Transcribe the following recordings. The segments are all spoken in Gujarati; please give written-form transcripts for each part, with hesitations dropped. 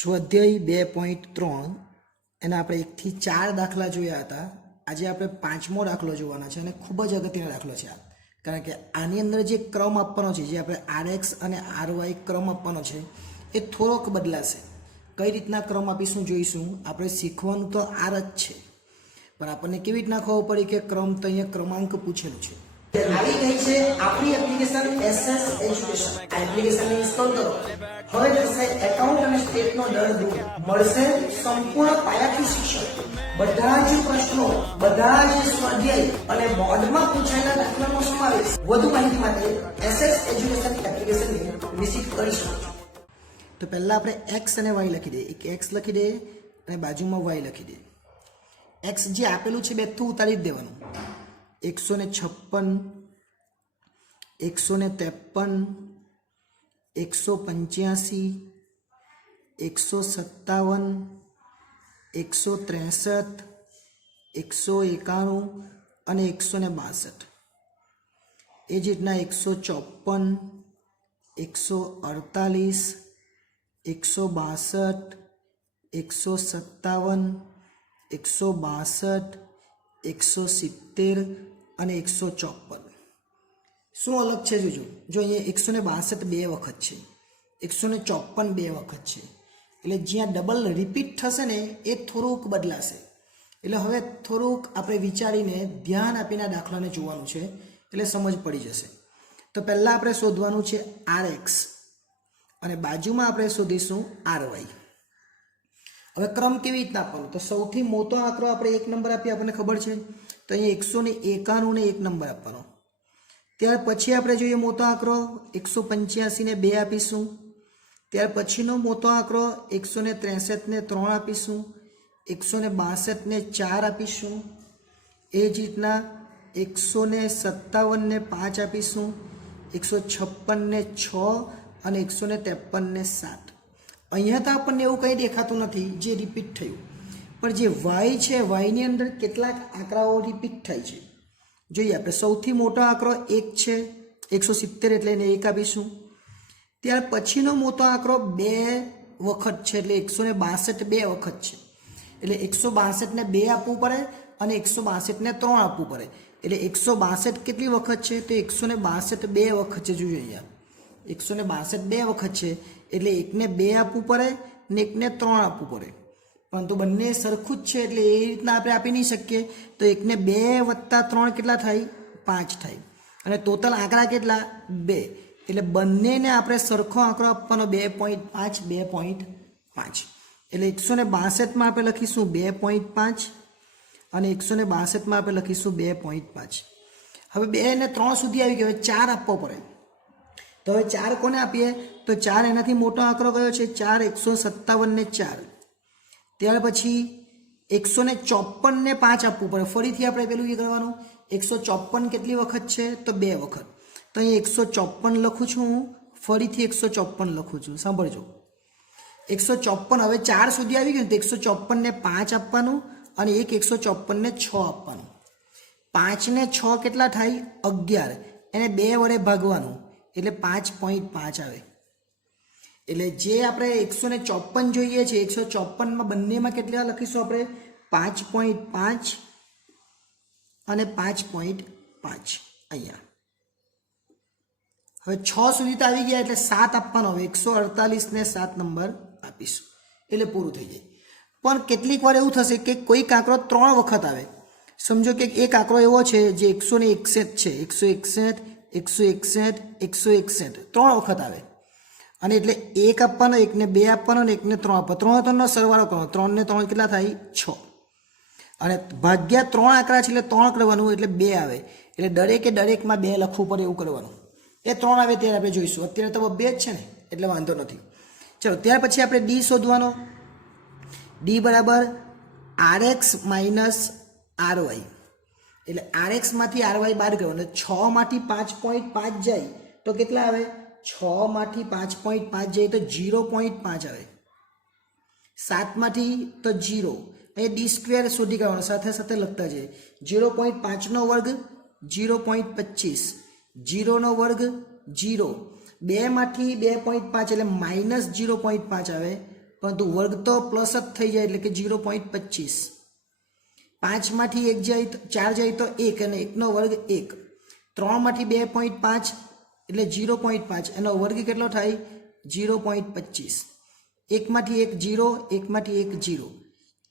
સ્વાધ્યાય 2.3 એના આપણે 1 થી 4 દાખલા જોયા હતા. આજે આપણે પાંચમો દાખલો જોવાના છે અને ખૂબ જ અગત્યનો દાખલો છે આ, કારણ કે આની અંદર જે ક્રમ આપવાનો છે, જે આપણે rx અને ry ક્રમ આપવાનો છે એ થોડોક બદલાશે. કઈ રીતના ક્રમ આપીશું જોઈશું. આપણે શીખવાનું તો r જ છે, પણ આપણને કેવી રીતના ખબર પડી કે ક્રમ તો અહીંયા ક્રમાંક પૂછેલું છે. આવી ગઈ છે આપણી એપ્લિકેશન SS એજ્યુકેશન. આ એપ્લિકેશનને ઇન્સ્ટોલ કરો. હવે થશે એકાઉન્ટ અને સ્ટેટનો દર દૂર. મળશે સંપૂર્ણ પાયાથી શિક્ષણ. બધા જ પ્રશ્નો, બધા જ સ્વાધ્યાય અને બોર્ડમાં પૂછાયેલા દાખલાનો સમાવેશ. વધુ માહિતી માટે SS એજ્યુકેશન એપ્લિકેશનને વિઝિટ કરી શકો છો. તો પહેલા આપણે x અને y લખી દઈએ. એક x લખી દઈએ અને બાજુમાં y લખી દઈએ. x જે આપેલું છે બેઠું ઉતારી જ દેવાનું. 156 153 185 157 163 191 અને 162. એ જ રીતના 154 148 162 157 162 170 અને 154. શું અલગ છે જોજો. જો અહીંયા 162 બે વખત છે, 154 બે વખત છે, એટલે જ્યાં ડબલ રિપીટ થશે ને એ થોડુંક બદલાશે. એટલે હવે થોડુંક આપણે વિચારીને ધ્યાન આપીને દાખલાને જોવાનું છે, એટલે સમજ પડી જશે. તો પહેલાં આપણે શોધવાનું છે rx અને બાજુમાં આપણે શોધીશું ry. હવે ક્રમ કેવી રીતના આપવાનો? તો સૌથી મોટો આંકડો આપણે 1 નંબર આપીએ, આપણને ખબર છે. તો અહીંયા 191 ને 1 નંબર આપવાનો. ત્યાર પછી આપણે જોઈએ મોટો આંકડો 185 ને 2 આપીશું. ત્યાર પછીનો મોટો આંકડો 163 ને 3 આપીશું. 162 ને 4 આપીશું. એ જ રીતના 157 ને 5 આપીશું. 156 ને 6 અને 153 ને 7. અહીંયા તો આપણને એવું કંઈ દેખાતું નથી જે રિપીટ થયું, પણ જે y છે, yની અંદર કેટલાક આંકડાઓ રિપીટ થાય છે. જોઈએ આપણે. સૌથી મોટો આંકડો 1 છે, 170 એટલે એને 1 આપીશું. ત્યાર પછીનો મોટો આંકડો 2 વખત છે, એટલે 162 બે વખત છે, એટલે 162 ને 2 આપવું પડે અને 162 ને 3 આપવું પડે. એટલે 162 કેટલી વખત છે? તો 162 બે વખત છે. જોઈએ અહીંયા 162 બે વખત છે, એટલે એકને 2 આપવું પડે ને એકને 3 આપવું પડે, પરંતુ બંને સરખું જ છે એટલે એ રીતના આપણે આપી નહીં શકીએ. તો એકને 2 વત્તા 3 કેટલા થાય? 5 થાય. અને ટોટલ આંકડા કેટલા? 2. એટલે બંનેને આપણે સરખો આંકડો આપવાનો 2.5 2.5. એટલે 162માં આપણે લખીશું 2.5 અને 162માં આપણે લખીશું 2.5. હવે 2 ને 3 સુધી આવી ગયો, 4 આપવો પડે. તો હવે 4 કોને આપીએ? તો 4 એનાથી મોટો આંકડો કયો છે? 4 157 ને 4. ત્યાર પછી 154 ને 5 આપવું પડે. ફરીથી આપણે પેલું એ કરવાનું. 154 કેટલી વખત છે? તો 2 વખત. તો અહીં 154 લખું છું હું, ફરીથી 154 લખું છું. સાંભળજો. 154 હવે 4 સુધી આવી ગયું, તો 154 ને 5 આપવાનું અને એક 154 ને 6 આપવાનું. 5 ને 6 કેટલા થાય? 11. એને 2 વડે ભાગવાનું એટલે 5.5 આવે. એટલે જે આપણે 154 જોઈએ છે, 154માં બંનેમાં કેટલા લખીશું આપણે? 5.5 અને 5.5 અહીંયા. હવે 6 સુધી તો આવી ગયા એટલે 7 આપવાનો. હવે 148 ને 7 નંબર આપીશું એટલે પૂરું થઈ જાય. પણ કેટલીક વાર એવું થશે કે કોઈક આંકડો 3 વખત આવે. સમજો કે એક આંકડો એવો છે જે 161 છે, 161 161 161 3 વખત આવે. અને એટલે 1 આપવાનો, એકને 2 આપવાનો અને એકને 3 આપવાનો. 3 3નો સરવાળો કરો. 3 ને 3 કેટલા થાય? 6. અને ભાગ્યા 3 આંકડા છે એટલે 3 કરવાનું એટલે 2 આવે. એટલે દરેકમાં 2 લખવું પડે એવું કરવાનું. એ 3 આવે ત્યારે આપણે જોઈશું. અત્યારે તો 2 જ છે ને એટલે વાંધો નથી. ચલો ત્યાર પછી આપણે ડી શોધવાનો. ડી બરાબર rx માઇનસ ry. એટલે rxમાંથી ry બાદ કરવાનું. 6 માંથી 5.5 જાય તો કેટલા આવે? 6 માંથી 5.5 જાય તો 0.5 આવે. 7 માંથી તો 0. અહીંયા ડી સ્ક્વેર શોધી કાઢવાનો, સાથે સાથે લખતા જઈએ. 0.5 નો વર્ગ 0.25, 0 નો વર્ગ 0, 2 માંથી 2.5 એટલે -0.5 આવે. પરંતુ વર્ગ તો પ્લસ જ થઈ જાય એટલે કે 0.25. 5માંથી 1 જાય તો 4 જાય તો 1 અને 1નો વર્ગ 1. 3માંથી 2.5 એટલે 0.5 એનો વર્ગ કેટલો થાય 0.25. 1માંથી 1 0, 1માંથી 1 0.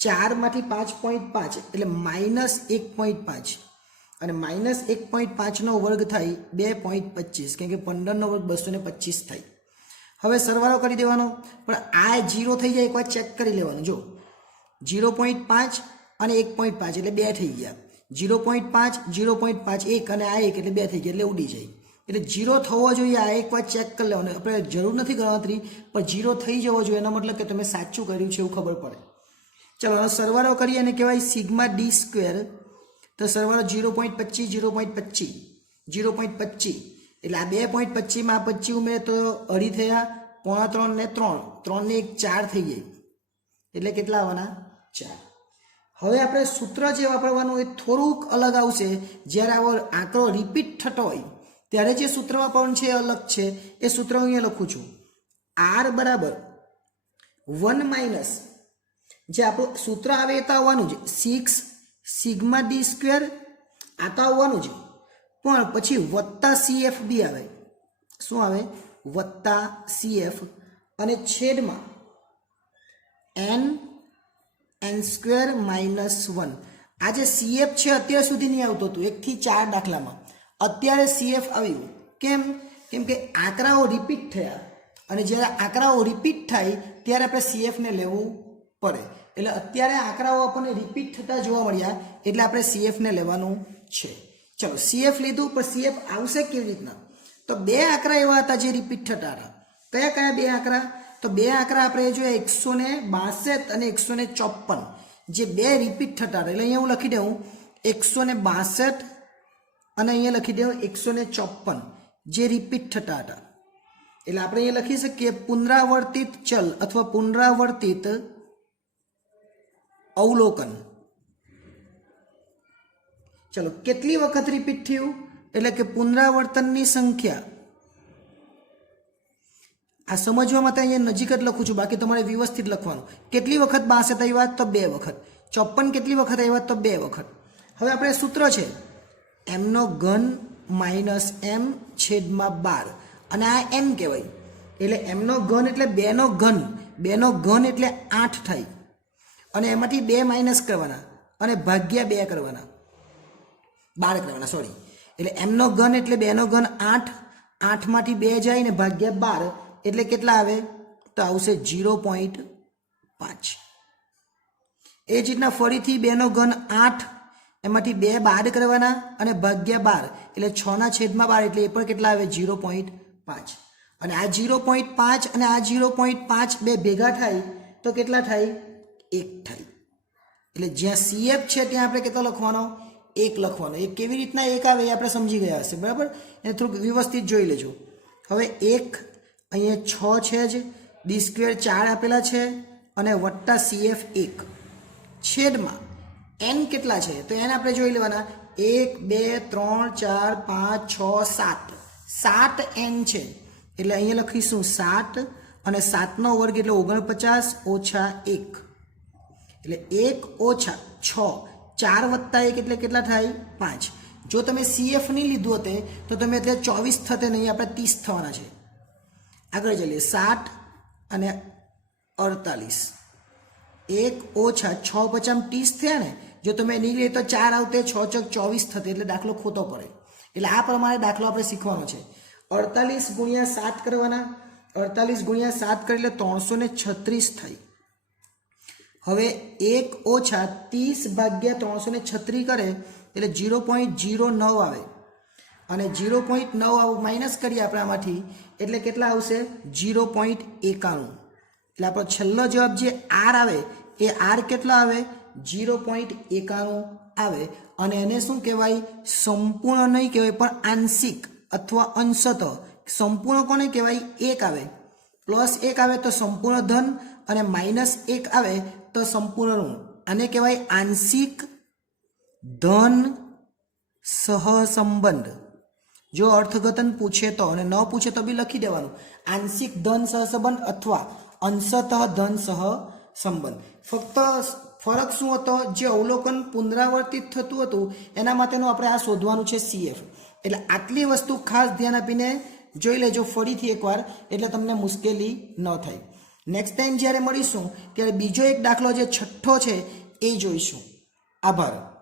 4માંથી 5.5 એટલે -1.5 અને -1.5 નો વર્ગ થાય 2.25 કેમ કે 15 નો વર્ગ 225 થાય. હવે સરવાળો કરી દેવાનો, પણ આ 0 થઈ જાય એકવાર ચેક કરી લેવાનું. જો 0.5 અને 1.5 એટલે 2 થઈ ગયા. 0.5 0.5 1 અને આ 1 એટલે 2 થઈ ગયા એટલે ઉડી જાય. એટલે 0 થવો જોઈએ, આ એકવાર ચેક કરી લેવાનું. આપણે જરૂર નથી ગણતરી, પણ 0 થઈ જવો જોઈએ એનો મતલબ કે તમે સાચું કર્યું છે એવું ખબર પડે. ચલો સરવાળો કરીએ અને કહેવાય સિગ્મા ડી સ્ક્વેર. તો સરવાળો 0.25 0.25 0.25 એટલે આ 2.25 માં 25 ઉમેરે તો અઢી થયા, 3.5 ને 3, 3 ને 1 4 થઈ જાય એટલે કેટલા આવવાના 4. હવે આપણે સૂત્ર જે વાપરવાનું એ થોડુંક અલગ આવશે. જ્યારે આવો આંકડો રિપીટ થતો હોય ત્યારે જે સૂત્ર વાપરવાનું છે એ અલગ છે. એ સૂત્ર અહીંયા લખું છું. r બરાબર 1 માઇનસ જે આપણું સૂત્ર આવે એ તો આવવાનું છે 6 સિગ્મા ડી સ્ક્વેર, આ તો આવવાનું છે, પણ પછી વત્તા CF બી આવે. શું આવે? વત્તા CF અને છેદમાં n સ્ક્વેર -1. આ જે CF છે અત્યાર સુધી નહીં આવતો હતું, 1 થી 4 દાખલામાં. અત્યારે CF આવ્યું. કેમ કે આંકડાઓ રિપીટ થયા અને જ્યારે આંકડાઓ રિપીટ થાય ત્યારે આપણે CF ને લેવું પડે. એટલે અત્યારે આંકડાઓ આપણને રિપીટ થતા જોવા મળ્યા એટલે આપણે CF ને લેવાનું છે. ચલો CF લીધું, પણ CF આવશે કેવી રીતના? તો બે આંકડા એવા હતા જે રિપીટ થતા હતા. કયા કયા બે આંકડા? તો બે આંકડા આપણે જોયા 162 અને 154 જે બે રિપીટ થતા હતા. એટલે અહીંયા હું લખી દઉં 162 અને અહીંયા લખી દઉં 154 જે રિપીટ થતા હતા. એટલે આપણે અહીંયા લખી શકીએ પુનરાવર્તિત ચલ અથવા પુનરાવર્તિત અવલોકન. ચલો કેટલી વખત રિપીટ થયું? એટલે કે પુનરાવર્તનની સંખ્યા. આ સમજવા માટે અહીંયા નજીક જ લખું છું, બાકી તમારે વ્યવસ્થિત લખવાનું. કેટલી વખત 62 આવ્યા? તો 2 વખત. 54 કેટલી વખત આવ્યા? તો 2 વખત. હવે આપણે સૂત્ર છે m નો ઘન માઇનસ m છેદમાં 12 અને આ m કહેવાય. એટલે m નો ઘન એટલે 2 નો ઘન, 2 નો ઘન એટલે 8 થાય અને એમાંથી 2 માઇનસ કરવાના અને ભાગ્યા 2 કરવાના, 12 કરવાના સોરી. એટલે m નો ઘન એટલે 2 નો ઘન 8, 8 માંથી 2 જાય ને ભાગ્યા 12 એટલે કેટલા આવે? તો આવશે 0.5. એ જ રીતના ફરીથી 2 નો ઘન 8, એમાંથી 2 બાદ કરવાના અને ભાગ્યા 12 એટલે 6/12 એટલે એ પણ કેટલા આવે? 0.5. અને આ 0.5 અને આ 0.5 બે ભેગા થાય તો કેટલા થાય? 1 થાય. એટલે જ્યાં CF છે ત્યાં આપણે કેટલો લખવાનો? 1 લખવાનો. એ કેવી રીતના 1 આવે એ આપણે સમજી ગયા હશે, બરાબર? એને થોડુંક વ્યવસ્થિત જોઈ લેજો. હવે 1 અહીંયા 6 છે જ, ડી સ્ક્વેર 4 આપેલા છે અને વત્તા CF 1 છેદમાં n કેટલા છે? તો એને આપણે જોઈ લેવાના. 1 2 3 4 5 6 7 7n છે. એટલે અહીંયા લખીશું 7 અને 7 નો વર્ગ એટલે 49 ઓછા 1 એટલે 1 ઓછા 6, 4 વત્તા 1 એટલે કેટલા થાય? 5. જો તમે CF નહીં લીધું હોતે તો તમે એટલે 24 થતે નહીં, આપણે 30 થવાના છે. આગળ ચાલીએ. 7 અને 48, 1 ઓછા 6 50 30 થયા ને. જો તમે નહીં લે તો 4 આવતે, 6 ચોક 24 થતે એટલે દાખલો ખોટો પડે. એટલે આ પ્રમાણે દાખલો આપણે શીખવાનો છે. 48 ગુણ્યા 7 કરવાના. 48 ગુણ્યા 7 કરીએ એટલે 336 થાય. હવે 1 ઓછા 30 ભાગ્યા 336 કરે એટલે 0.09 આવે અને 0.9 માઇનસ કરીએ આપણે આમાંથી એટલે કેટલા આવશે? 0.91. એટલે આપણો છેલ્લો જવાબ જે R આવે એ R કેટલા આવે? 0.91 આવે. અને એને શું કહેવાય? સંપૂર્ણ નહીં કહેવાય પણ આંશિક અથવા અંશતઃ. સંપૂર્ણ કોને કહેવાય? 1 આવે, +1 આવે તો સંપૂર્ણ ધન અને -1 આવે તો સંપૂર્ણ ઋણ. આને કહેવાય આંશિક ધન સહસંબંધ. જો અર્થઘટન પૂછે તો, અને ન પૂછે તો બી લખી દેવાનું આંશિક ધન સહસંબંધ અથવા અંશતઃ ધન સહ સંબંધ. ફક્ત ફરક શું હતો? જે અવલોકન પુનરાવર્તિત થતું હતું એના માટેનું આપણે આ શોધવાનું છે CF. એટલે આટલી વસ્તુ ખાસ ધ્યાન આપીને જોઈ લેજો ફરીથી એકવાર, એટલે તમને મુશ્કેલી ન થાય. નેક્સ્ટ ટાઈમ જ્યારે મળીશું ત્યારે બીજો એક દાખલો જે છઠ્ઠો છે એ જોઈશું. આભાર.